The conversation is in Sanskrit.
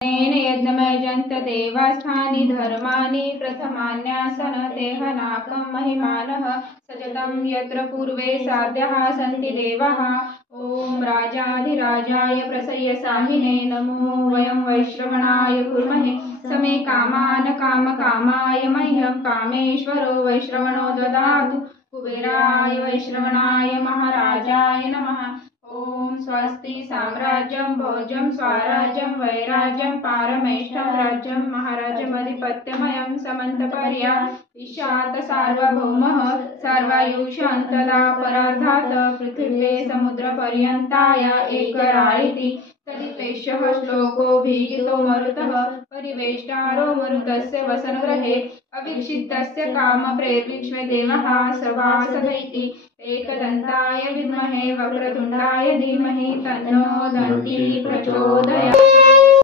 तेन यज्ञमयजन्त देवास्थानि धर्माणि प्रथमान्यासन तेह नाकं महिमानः सजतं यत्र पूर्वे साध्यः सन्ति देवाः। ॐ राजाधिराजाय प्रसय्यसाहिने नमो वयं वैश्रवणाय कुर्महे समे कामान कामकामाय मह्यं कामेश्वरो वैश्रवणो ददातु कुबेराय वैश्रवणाय महाराजाय नमः। ओम स्वस्ति साम्राज्यं भोज्यं स्वराज्यं वैराज्यं पारमेष्ठं राज्यं महाराजमधिपत्यमयं समन्तपर्या विशात सार्वभौमः सर्वायुषन्तदा परार्धात् पृथिवे समुद्रपर्यन्ताय एकरायिति तदिपेशः श्लोकोऽभिहितो मरुतः परिवेष्टारो मरुतस्य वसनग्रहे अविक्षिप्तस्य कामप्रेर्विक्ष्मे देवः सभासदैति एकदन्ताय विद्महे वक्रतुण्डाय धीमहि तन्नो दन्ती प्रचोदयात्।